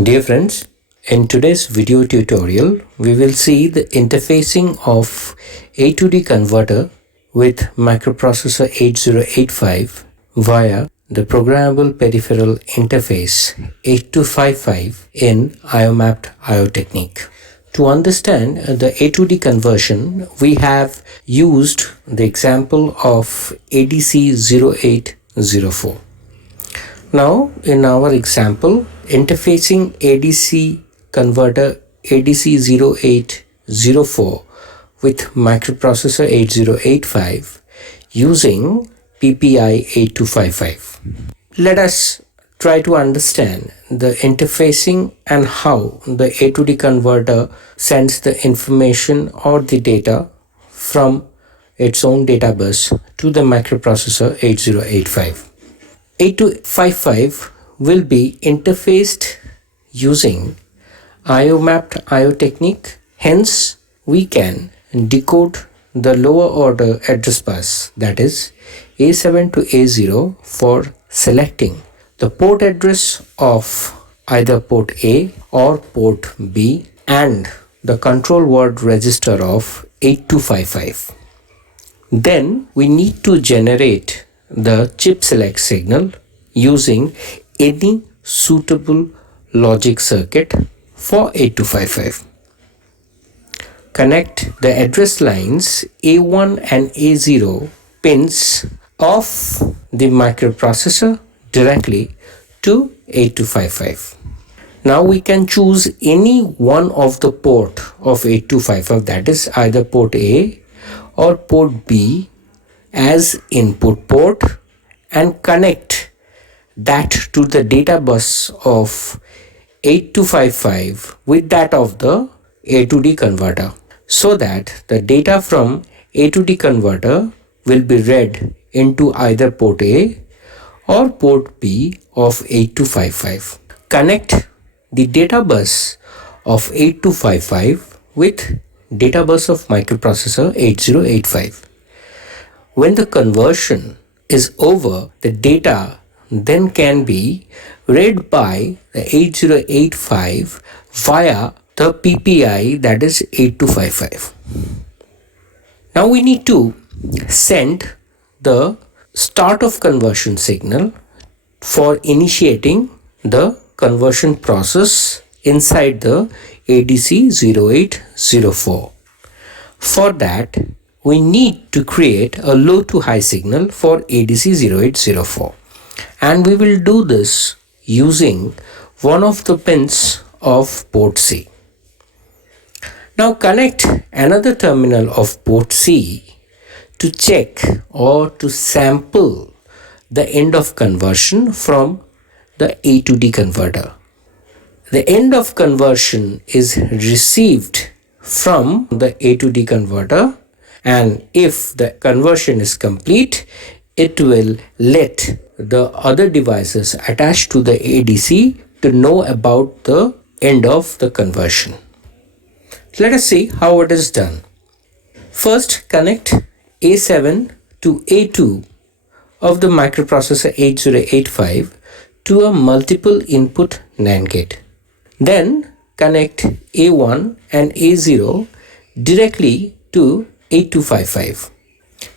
Dear friends, in today's video tutorial, we will see the interfacing of A to D converter with microprocessor 8085 via the programmable peripheral interface 8255 in IO-mapped IO technique. To understand the A to D conversion, we have used the example of ADC 0804. Now, in our example, interfacing ADC converter ADC 0804 with microprocessor 8085 using PPI-8255. Let us try to understand the interfacing and how the A to D converter sends the information or the data from its own data bus to the microprocessor 8085. 8255 will be interfaced using IO-mapped IO technique. Hence, we can decode the lower order address bus, that is A7 to A0, for selecting the port address of either port A or port B and the control word register of 8255. Then we need to generate the chip select signal using any suitable logic circuit for 8255. Connect the address lines A1 and A0 pins of the microprocessor directly to 8255. Now we can choose any one of the port of 8255, that is either port A or port B, as input port and connect that to the data bus of 8255 with that of the A to D converter, so that the data from A to D converter will be read into either port A or port B of 8255. Connect the data bus of 8255 with data bus of microprocessor 8085. When the conversion is over, the data then can be read by the 8085 via the PPI, that is 8255. Now we need to send the start of conversion signal for initiating the conversion process inside the ADC 0804. For that, we need to create a low to high signal for ADC 0804, and we will do this using one of the pins of port C. Now connect another terminal of port C to check or to sample the end of conversion from the A to D converter. The end of conversion is received from the A to D converter, and if the conversion is complete, it will let the other devices attached to the ADC to know about the end of the conversion. Let us see how it is done. First, connect A7 to A2 of the microprocessor 8085 to a multiple input NAND gate. Then connect A1 and A0 directly to 8255.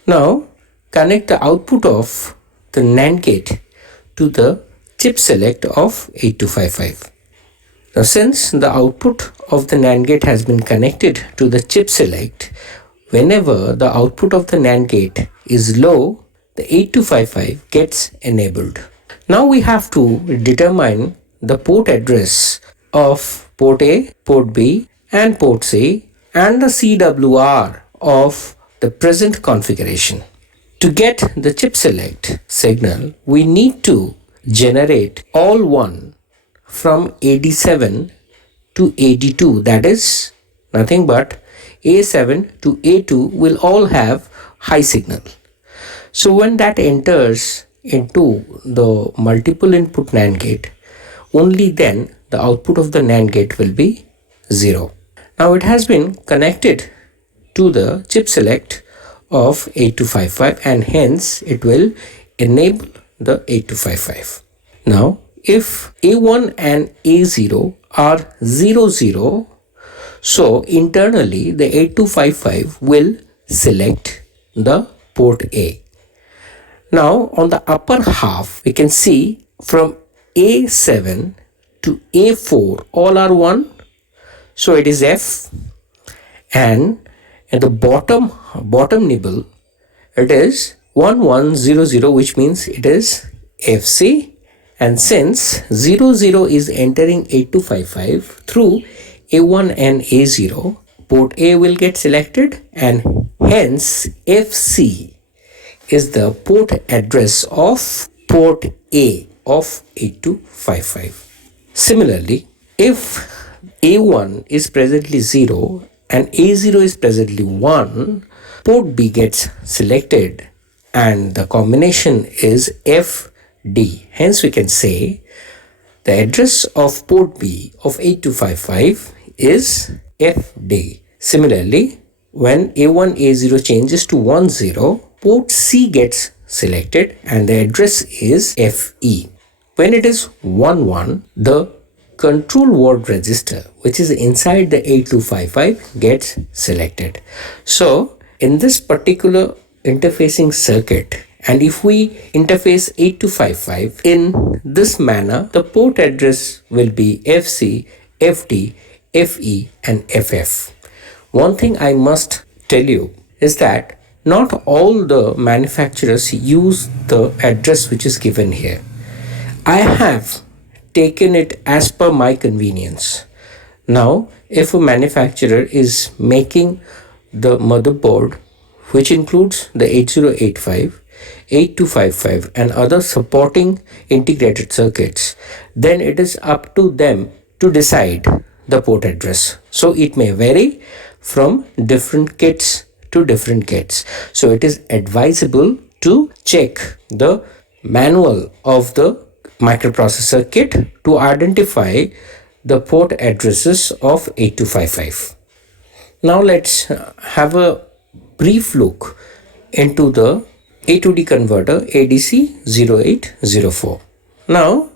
Now connect the output of the NAND gate to the chip select of 8255. Now since the output of the NAND gate has been connected to the chip select, whenever the output of the NAND gate is low, the 8255 gets enabled. Now we have to determine the port address of port A, port B and port C and the CWR of the present configuration. To get the chip select signal, we need to generate all one from AD7 to AD2, that is nothing but A7 to A2 will all have high signal. So when that enters into the multiple input NAND gate, only then the output of the NAND gate will be 0. Now it has been connected to the chip select of 8255 and hence it will enable the 8255. Now if A1 and A0 are 0, 0, so internally the 8255 will select the port A. Now on the upper half we can see from A7 to A4 all are 1, so it is F, and at the bottom nibble it is 1100, which means it is FC, and since 00 is entering 8255 through A1 and A0, port A will get selected, and hence FC is the port address of port A of 8255. Similarly, if A1 is presently 0 and A0 is presently 1, port B gets selected and the combination is FD. Hence we can say the address of port B of 8255 is FD. Similarly, when A1, A0 changes to 10, port C gets selected and the address is FE. When it is 11, the control word register which is inside the 8255 gets selected. So in this particular interfacing circuit, and if we interface 8255 in this manner, the port address will be FC, FD, FE and FF. One thing I must tell you is that not all the manufacturers use the address which is given here. I have taken it as per my convenience. Now, if a manufacturer is making the motherboard which includes the 8085, 8255 and other supporting integrated circuits, then it is up to them to decide the port address. So it may vary from different kits to different kits. So it is advisable to check the manual of the microprocessor kit to identify the port addresses of 8255. Now let's have a brief look into the A to D converter ADC 0804. Now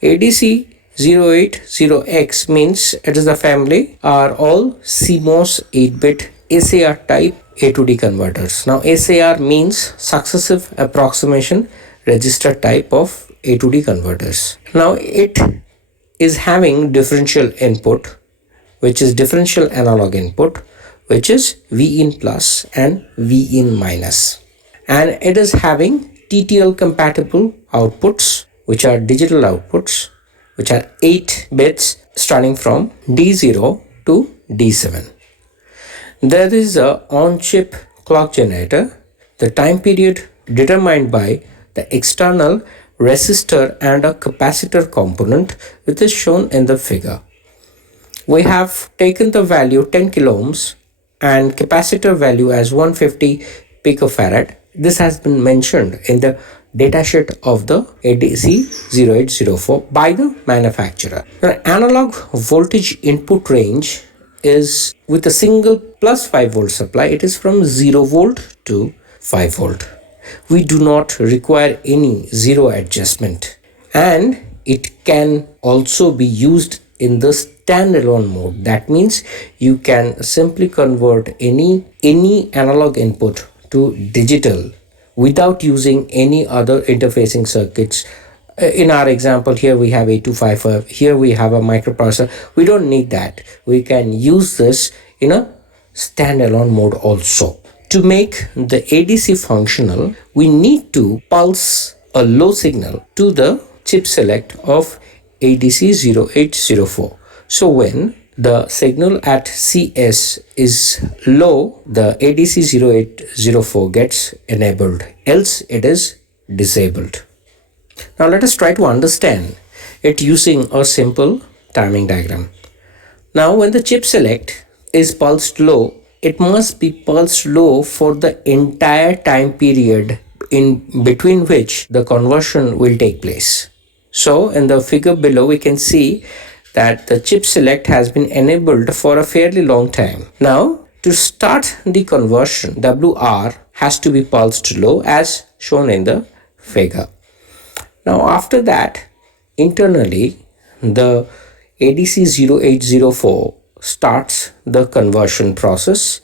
ADC 080X means it is the family are all CMOS 8-bit SAR type A to D converters. Now SAR means successive approximation register type of A to D converters. Now it is having differential input, which is differential analog input, which is Vin plus and Vin minus, and it is having TTL compatible outputs, which are digital outputs, which are 8 bits starting from D0 to D7. There is a on-chip clock generator, the time period determined by the external resistor and a capacitor component, which is shown in the figure. We have taken the value 10 kilo ohms and capacitor value as 150 picofarad. This has been mentioned in the datasheet of the ADC 0804 by the manufacturer. The analog voltage input range is with a single plus 5 volt supply. It is from 0 volt to 5 volt. We do not require any zero adjustment, and it can also be used in the standalone mode. That means you can simply convert any analog input to digital without using any other interfacing circuits. In our example here we have 8255, here we have a microprocessor. We don't need that. We can use this in a standalone mode also. To make the ADC functional, we need to pulse a low signal to the chip select of ADC 0804. So when the signal at CS is low, the ADC 0804 gets enabled, else it is disabled. Now let us try to understand it using a simple timing diagram. Now when the chip select is pulsed low, it must be pulsed low for the entire time period in between which the conversion will take place. So in the figure below we can see that the chip select has been enabled for a fairly long time. Now to start the conversion, WR has to be pulsed low as shown in the figure. Now after that, internally the ADC 0804 starts the conversion process,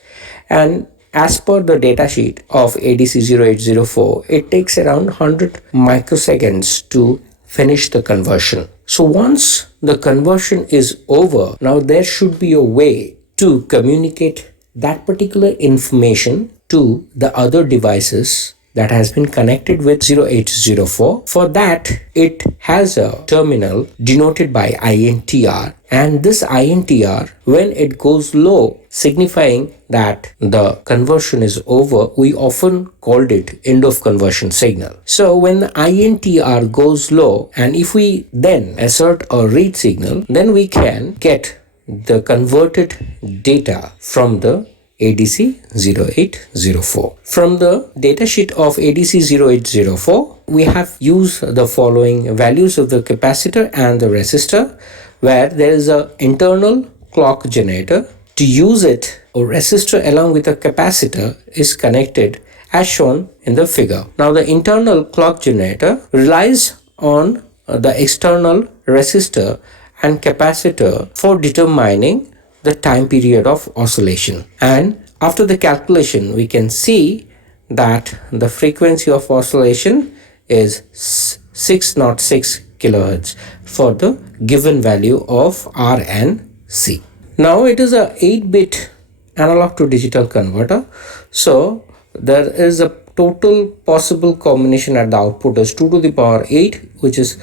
and as per the datasheet of ADC 0804, it takes around 100 microseconds to finish the conversion. So once the conversion is over, now there should be a way to communicate that particular information to the other devices that has been connected with 0804. For that, it has a terminal denoted by INTR, and this INTR, when it goes low, signifying that the conversion is over, we often called it end of conversion signal. So when the INTR goes low, and if we then assert a read signal, then we can get the converted data from the ADC 0804. From the datasheet of ADC 0804, we have used the following values of the capacitor and the resistor, where there is an internal clock generator. To use it, a resistor along with a capacitor is connected as shown in the figure. Now the internal clock generator relies on the external resistor and capacitor for determining the time period of oscillation. And after the calculation, we can see that the frequency of oscillation is 606 kilohertz for the given value of R and C. Now it is a 8-bit analog to digital converter. So there is a total possible combination at the output is 2 to the power 8, which is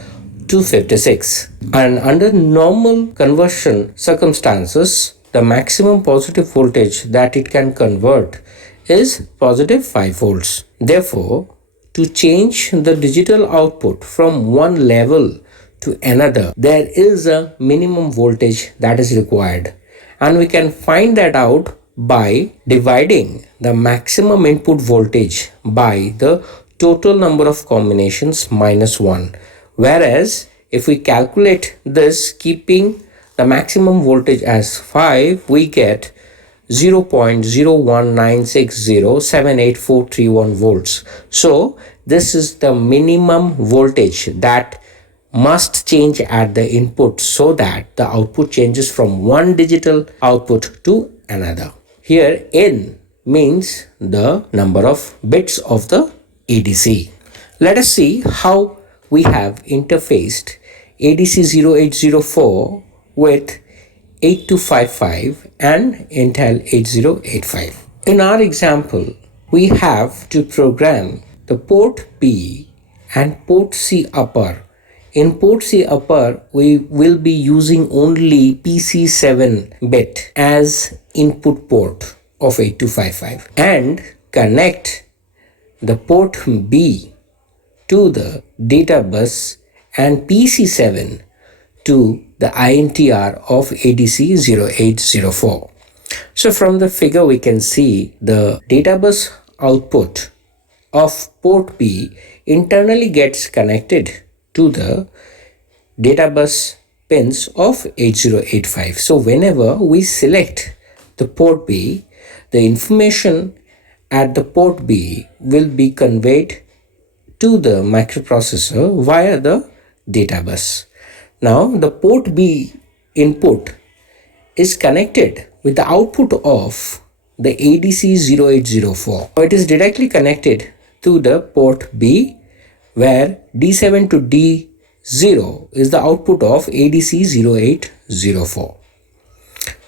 256. And under normal conversion circumstances, the maximum positive voltage that it can convert is positive 5 volts. Therefore, to change the digital output from one level to another, there is a minimum voltage that is required. And we can find that out by dividing the maximum input voltage by the total number of combinations minus 1. Whereas if we calculate this keeping the maximum voltage as 5, we get 0.01960788431 volts. So this is the minimum voltage that must change at the input so that the output changes from one digital output to another. Here N means the number of bits of the ADC. Let us see how we have interfaced ADC 0804 with 8255 and Intel 8085. In our example, we have to program the port B and port C upper. In port C upper, we will be using only PC7 bit as input port of 8255 and connect the port B to the data bus and PC7 to the INTR of ADC 0804. So from the figure we can see the data bus output of port B internally gets connected to the data bus pins of 8085. So whenever we select the port B, the information at the port B will be conveyed to the microprocessor via the data bus. Now the port B input is connected with the output of the ADC 0804. It is directly connected to the port B, where D7 to D0 is the output of ADC 0804.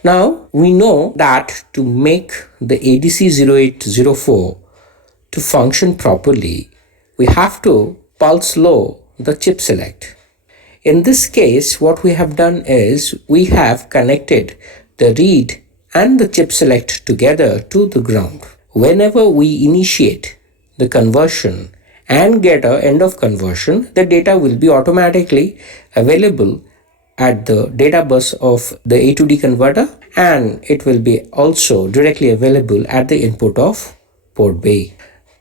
Now we know that to make the ADC 0804 to function properly, we have to pulse low the chip select. In this case, what we have done is we have connected the read and the chip select together to the ground. Whenever we initiate the conversion and get an end of conversion, the data will be automatically available at the data bus of the A to D converter, and it will be also directly available at the input of port B.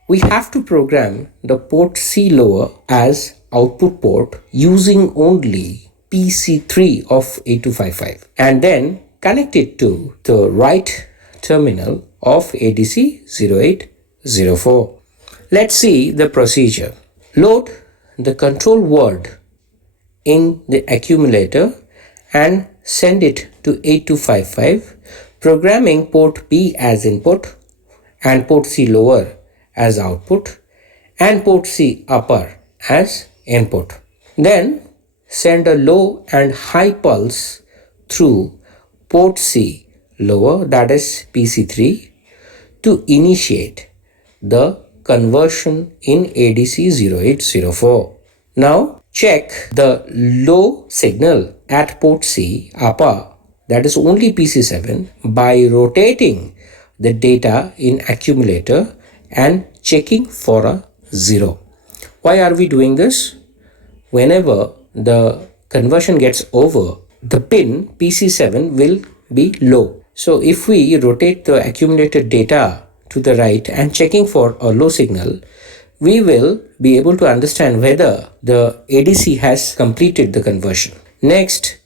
We have to program the port C lower as output port using only PC3 of 8255 and then connect it to the right terminal of ADC 0804. Let's see the procedure. Load the control word in the accumulator and send it to 8255, programming port B as input and port C lower as output and port C upper as input. Then send a low and high pulse through port C lower, that is PC3, to initiate the conversion in ADC 0804. Now check the low signal at port C upper, that is only PC7, by rotating the data in accumulator and checking for a 0. Why are we doing this? Whenever the conversion gets over, the pin PC7 will be low. So if we rotate the accumulated data to the right and checking for a low signal, we will be able to understand whether the ADC has completed the conversion. Next,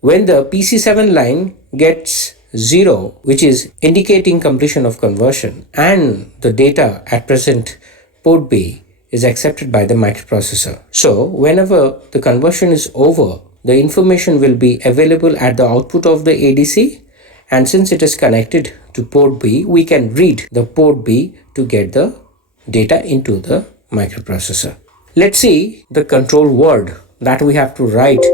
when the PC7 line gets 0, which is indicating completion of conversion, and the data at present port B is accepted by the microprocessor. So whenever the conversion is over, the information will be available at the output of the ADC, and since it is connected to port B, we can read the port B to get the data into the microprocessor. Let's see the control word that we have to write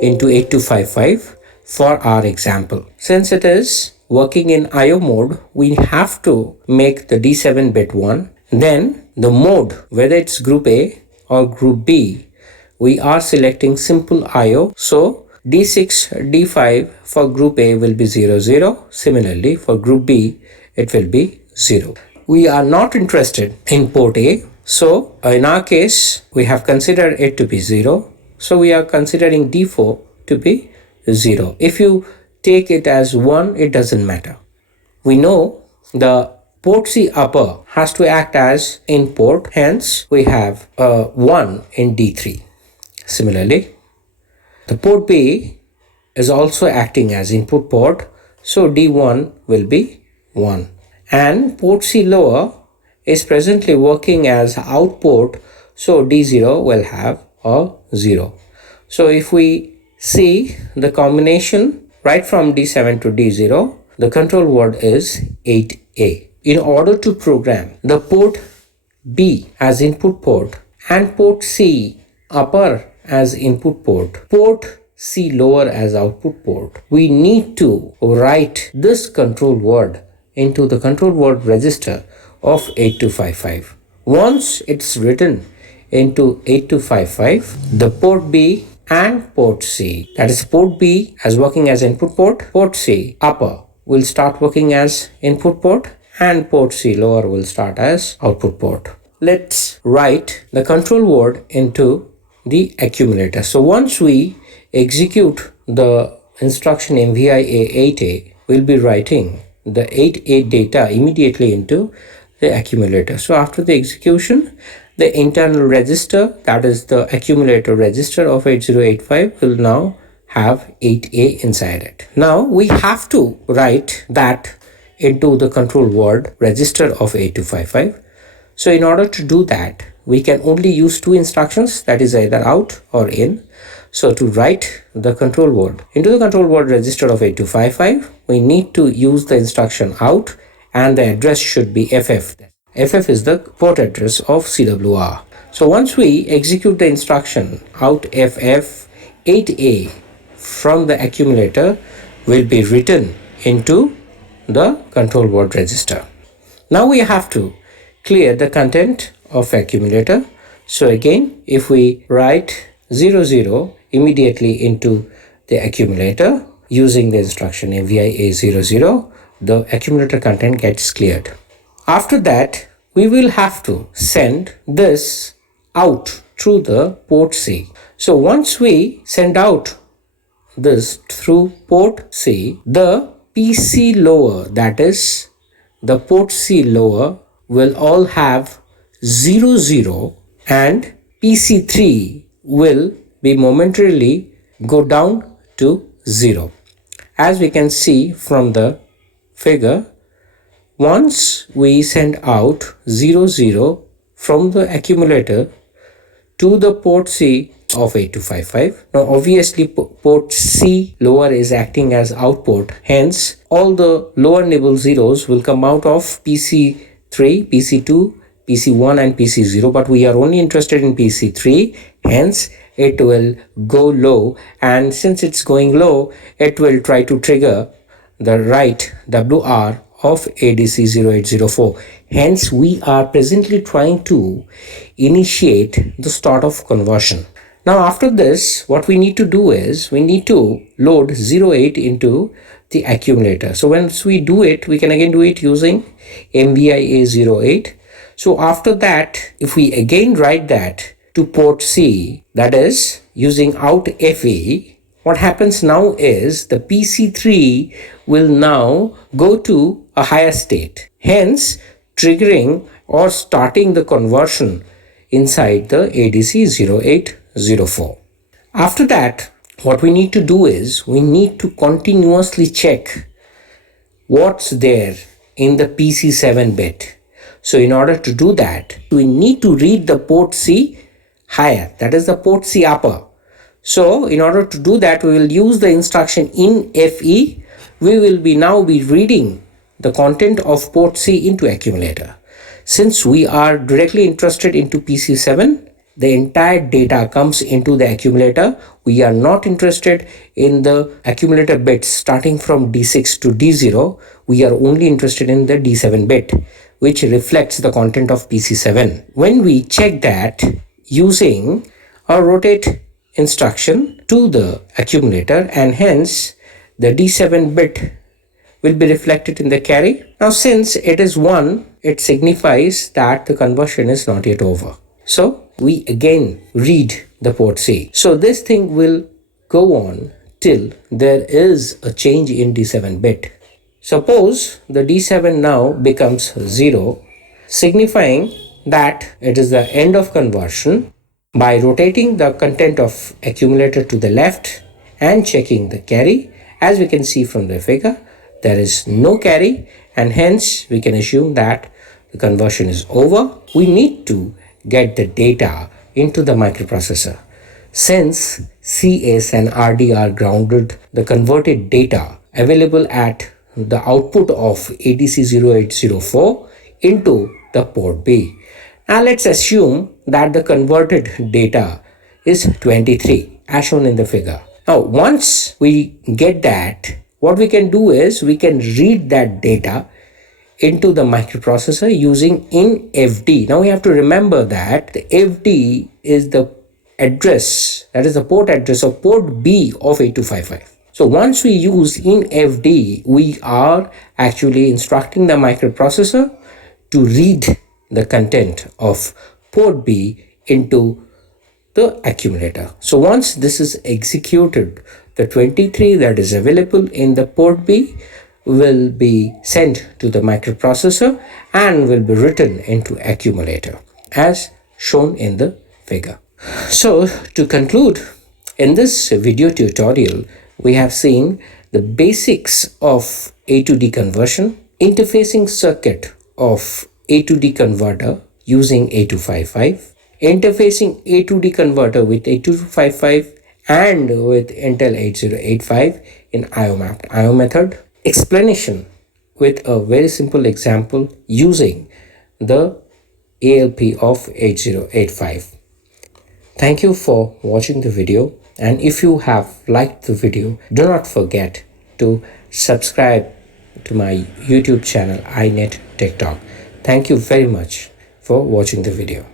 into 8255 for our example. Since it is working in IO mode, we have to make the D7 bit 1. Then the mode, whether it's group A or group B, we are selecting simple IO. So D6, D5 for group A will be 0, 0. Similarly, for group B, it will be 0. We are not interested in port A. So in our case, we have considered it to be 0. So we are considering D4 to be 0. If you take it as 1, it doesn't matter. We know the port C upper has to act as input, hence we have 1 in D3. Similarly, the port B is also acting as input port, so D1 will be 1. And port C lower is presently working as output, so D0 will have a 0. So if we see the combination right from D7 to D0, the control word is 8A. In order to program the port B as input port and port C upper as input port C lower as output port, we need to write this control word into the control word register of 8255. Once it's written into 8255, the port B and port C, that is port B as working as input port C upper will start working as input port, and port C lower will start as output port. Let's write the control word into the accumulator. So once we execute the instruction MVI A8A, we'll be writing the 8A data immediately into the accumulator. So after the execution, the internal register, that is the accumulator register of 8085, will now have 8A inside it. Now we have to write that into the control word register of 8255. So in order to do that, we can only use two instructions, that is either out or in. So to write the control word into the control word register of 8255, we need to use the instruction out, and the address should be FF. FF is the port address of CWR. So once we execute the instruction out FF, 8A from the accumulator will be written into the control word register. Now we have to clear the content of accumulator. So again, if we write 00 immediately into the accumulator using the instruction MVI A00, the accumulator content gets cleared. After that, we will have to send this out through the port C. So once we send out this through port C, the PC lower, that is the port C lower, will all have 00, and PC3 will be momentarily go down to 0. As we can see from the figure, once we send out 00 from the accumulator to the port C of 8255. Now obviously port C lower is acting as output, hence all the lower nibble zeros will come out of PC3, PC2, PC1 and PC0, but we are only interested in PC3, hence it will go low, and since it's going low, it will try to trigger the right WR of ADC 0804. Hence, we are presently trying to initiate the start of conversion. Now, after this, what we need to do is we need to load 08 into the accumulator. So once we do it, we can again do it using MBI A08. So after that, if we again write that to port C, that is using out FE, what happens now is the PC3 will now go to a higher state, hence triggering or starting the conversion inside the ADC 0804. After that, what we need to do is we need to continuously check what's there in the PC7 bit. So in order to do that, we need to read the port C higher, that is the port C upper. So in order to do that, we will use the instruction in FE. We will now be reading the content of port C into accumulator. Since we are directly interested into PC7, the entire data comes into the accumulator. We are not interested in the accumulator bits starting from D6 to D0. We are only interested in the D7 bit, which reflects the content of PC7. When we check that using a rotate instruction to the accumulator, and hence the D7 bit will be reflected in the carry. Now since it is 1, it signifies that the conversion is not yet over. So we again read the port C. So this thing will go on till there is a change in D7 bit. Suppose the D7 now becomes 0, signifying that it is the end of conversion. By rotating the content of accumulator to the left and checking the carry, as we can see from the figure, there is no carry, and hence we can assume that the conversion is over. We need to get the data into the microprocessor. Since CS and RD are grounded, the converted data available at the output of ADC 0804 into the port B. Now let's assume that the converted data is 23 as shown in the figure. Now once we get that, what we can do is we can read that data into the microprocessor using in FD. Now we have to remember that the FD is the address, that is the port address of port B of 8255. So once we use in FD, we are actually instructing the microprocessor to read the content of port B into the accumulator. So once this is executed, the 23 that is available in the port B will be sent to the microprocessor and will be written into accumulator as shown in the figure. So to conclude, in this video tutorial, we have seen the basics of A to D conversion, interfacing circuit of A to D converter using 8255, interfacing A to D converter with 8255 and with Intel 8085 in IO mapped IO method, explanation with a very simple example using the ALP of 8085. Thank you for watching the video, and if you have liked the video, do not forget to subscribe to my YouTube channel iNet Tech Talk. Thank you very much for watching the video.